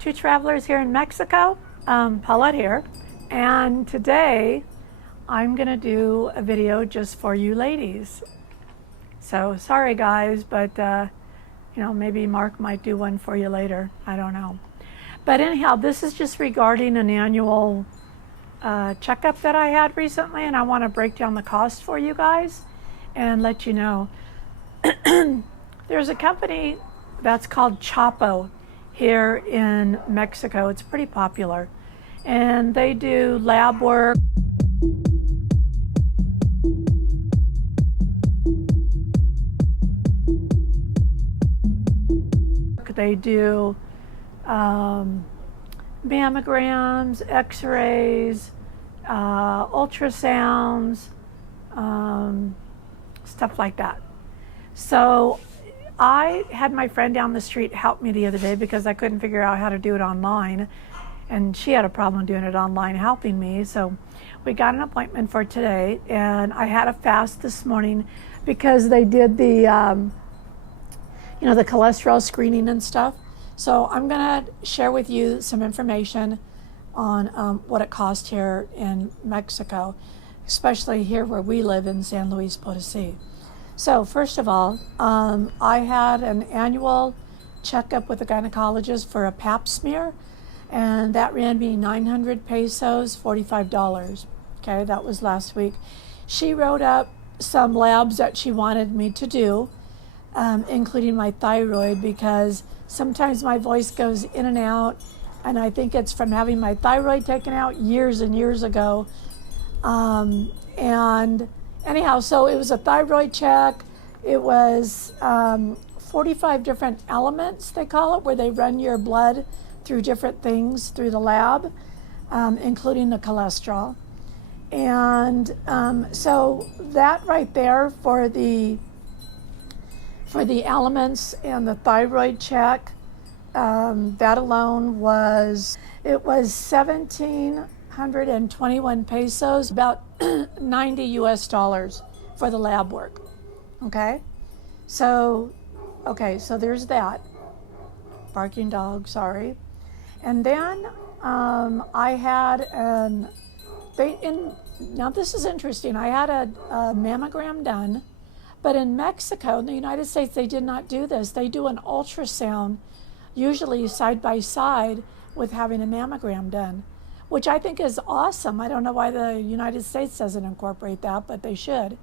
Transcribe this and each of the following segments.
Two travelers here in Mexico. Paulette here, and today I'm gonna do a video just for you ladies. So sorry guys, but maybe Mark might do one for you later. I don't know. But anyhow, this is just regarding an annual checkup that I had recently, and I want to break down the cost for you guys and let you know. There's a company that's called Chapo here in Mexico. It's pretty popular, and they do lab work. They do mammograms, x-rays, ultrasounds, stuff like that. So I had my friend down the street help me the other day because I couldn't figure out how to do it online, and she had a problem doing it online helping me. So we got an appointment for today, and I had a fast this morning because they did the the cholesterol screening and stuff. So I'm gonna share with you some information on what it costs here in Mexico, especially here where we live in San Luis Potosí. So first of all, I had an annual checkup with a gynecologist for a pap smear, and that ran me 900 pesos, $45. Okay, that was last week. She wrote up some labs that she wanted me to do, including my thyroid, because sometimes my voice goes in and out, and I think it's from having my thyroid taken out years and years ago. And anyhow, so it was a thyroid check. It was 45 different elements, they call it, where they run your blood through different things through the lab, including the cholesterol. And so that right there for the elements and the thyroid check, that alone was 1,721 pesos, about $90 US for the lab work. Okay, so there's that. Barking dog, sorry. And then I had now this is interesting. I had a mammogram done. But in Mexico, in the United States, they did not do this. They do an ultrasound, usually side by side with having a mammogram done, which I think is awesome. I don't know why the United States doesn't incorporate that, but they should.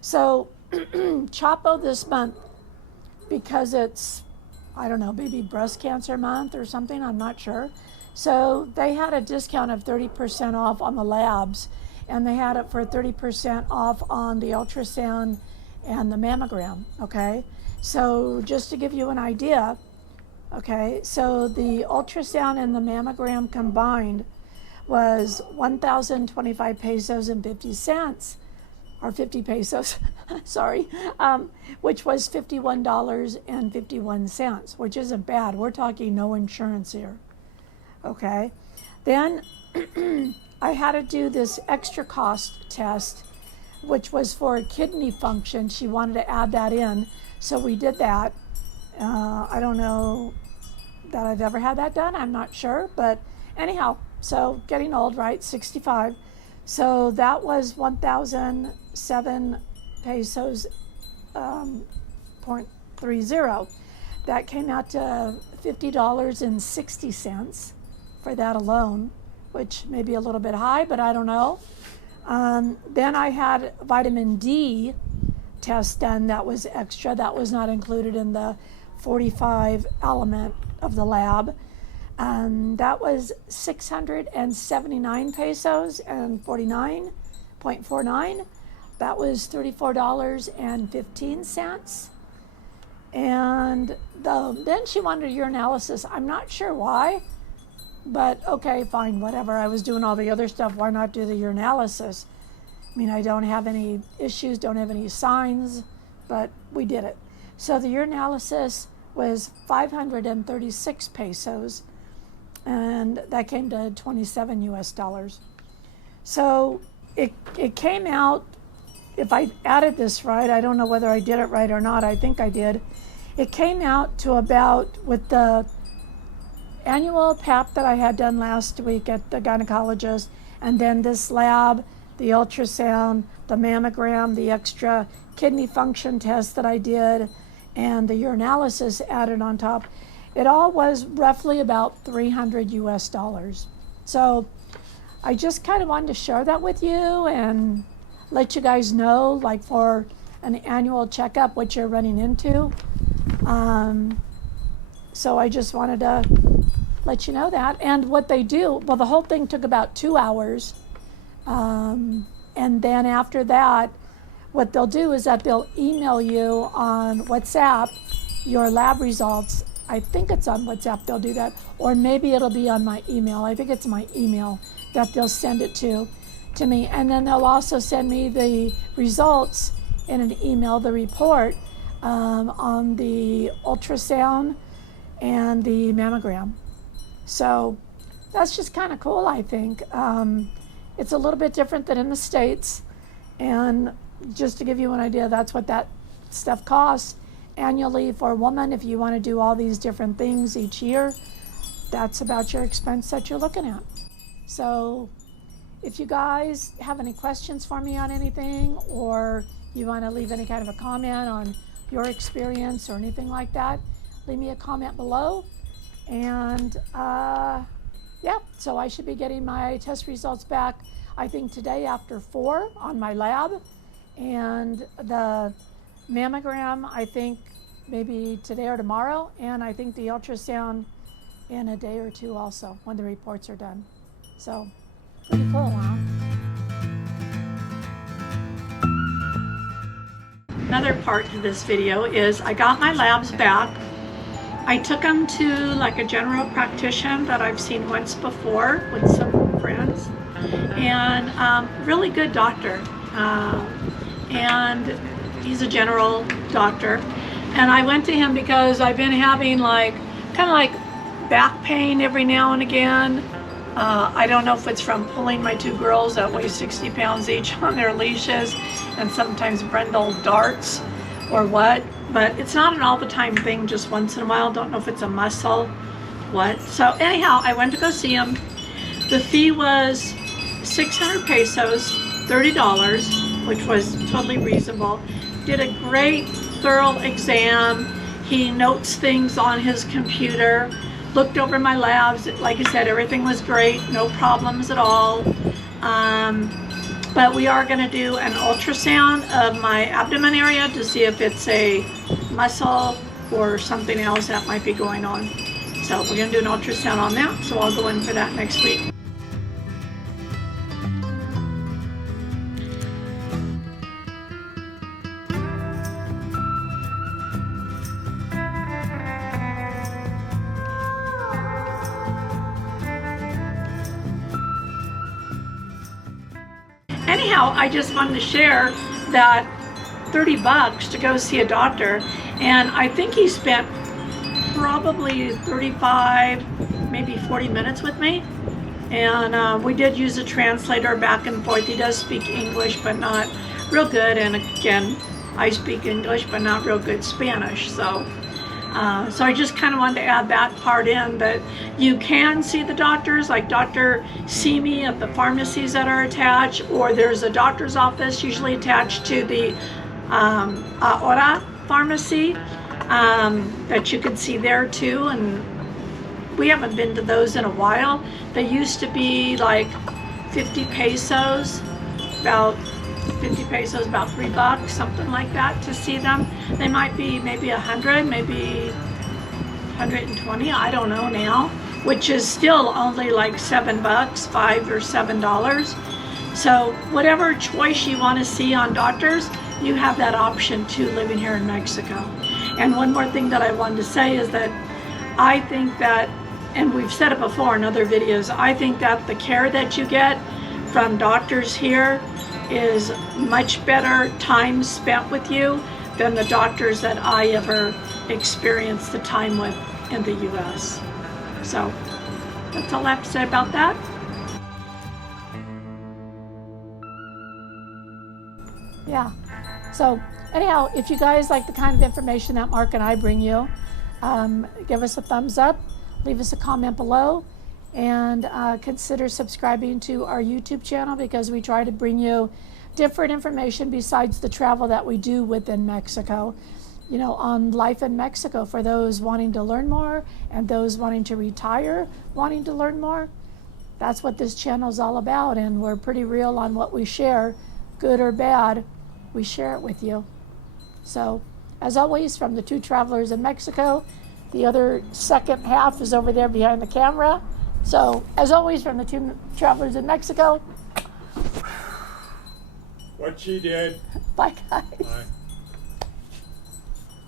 So Chapo this month, because it's, I don't know, maybe breast cancer month or something, I'm not sure. So they had a discount of 30% off on the labs, and they had it for 30% off on the ultrasound and the mammogram. Okay, so just to give you an idea, okay, so the ultrasound and the mammogram combined was 1,025 pesos and 50 cents, or 50 pesos, sorry, which was $51.51, which isn't bad. We're talking no insurance here. Okay, then I had to do this extra cost test, which was for kidney function. She wanted to add that in, so we did that. I don't know that I've ever had that done, I'm not sure, but anyhow, so getting old, right, 65. So that was 1,007 pesos, 0.30. That came out to $50.60 for that alone, which may be a little bit high, but I don't know. Then I had vitamin D test done. That was extra. That was not included in the 45 element of the lab. That was 679 pesos and 49.49. That was $34.15. And then she wanted a urinalysis. I'm not sure why, but okay, fine, whatever. I was doing all the other stuff. Why not do the urinalysis? I mean, I don't have any issues, don't have any signs, but we did it. So the urinalysis was 536 pesos, and that came to 27 US dollars. So it came out, if I added this right, I don't know whether I did it right or not, I think I did. It came out to about, with the annual PAP that I had done last week at the gynecologist, and then this lab, the ultrasound, the mammogram, the extra kidney function test that I did, and the urinalysis added on top, it all was roughly about $300 US. So I just kind of wanted to share that with you and let you guys know, like for an annual checkup, what you're running into. So I just wanted to let you know that. And what they do, well, the whole thing took about 2 hours. And then after that, what they'll do is that they'll email you on WhatsApp your lab results. I think it's on WhatsApp they'll do that, or maybe it'll be on my email. I think it's my email that they'll send it to me. And then they'll also send me the results in an email, the report on the ultrasound and the mammogram. So that's just kind of cool, I think. It's a little bit different than in the States. And just to give you an idea, that's what that stuff costs annually for a woman. If you want to do all these different things each year, that's about your expense that you're looking at. So if you guys have any questions for me on anything, or you want to leave any kind of a comment on your experience or anything like that, leave me a comment below. And yeah, so I should be getting my test results back, I think today after 4 on my lab, and the mammogram, I think maybe today or tomorrow, and I think the ultrasound in a day or 2 also, when the reports are done. So pretty cool, huh? Another part to this video is I got my labs back. I took them to like a general practitioner that I've seen once before with some friends, and really good doctor, and he's a general doctor. And I went to him because I've been having like kind of like back pain every now and again. I don't know if it's from pulling my 2 girls that weigh 60 pounds each on their leashes and sometimes brindle darts or what, but it's not an all the time thing, just once in a while. Don't know if it's a muscle, what. So anyhow, I went to go see him. The fee was 600 pesos, $30, which was totally reasonable. Did a great thorough exam. He notes things on his computer, looked over my labs. Like I said, everything was great, no problems at all. But we are going to do an ultrasound of my abdomen area to see if it's a muscle or something else that might be going on. So we're going to do an ultrasound on that, so I'll go in for that next week. Anyhow, I just wanted to share that $30 to go see a doctor, and I think he spent probably 35, maybe 40 minutes with me, and we did use a translator back and forth. He does speak English, but not real good, and again, I speak English, but not real good Spanish, so I just kind of wanted to add that part in, that you can see the doctors, like Dr. Simi at the pharmacies that are attached, or there's a doctor's office usually attached to the Ahora pharmacy that you could see there too, and we haven't been to those in a while. They used to be like 50 pesos, about 50 pesos, about $3, something like that, to see them. They might be maybe 100, maybe 120, I don't know now, which is still only like $7, $5 or $7. So whatever choice you want to see on doctors, you have that option too, living here in Mexico. And one more thing that I wanted to say is that I think that, and we've said it before in other videos, I think that the care that you get from doctors here is much better time spent with you than the doctors that I ever experienced the time with in the US. So that's all I have to say about that. Yeah, so anyhow, if you guys like the kind of information that Mark and I bring you, give us a thumbs up, leave us a comment below, and consider subscribing to our YouTube channel, because we try to bring you different information besides the travel that we do within Mexico, you know, on life in Mexico for those wanting to learn more and those wanting to retire, wanting to learn more. That's what this channel is all about, and we're pretty real on what we share, good or bad. We share it with you. So, as always, from the two travelers in Mexico, the other second half is over there behind the camera. So, as always, from the two travelers in Mexico. What she did. Bye, guys. Bye.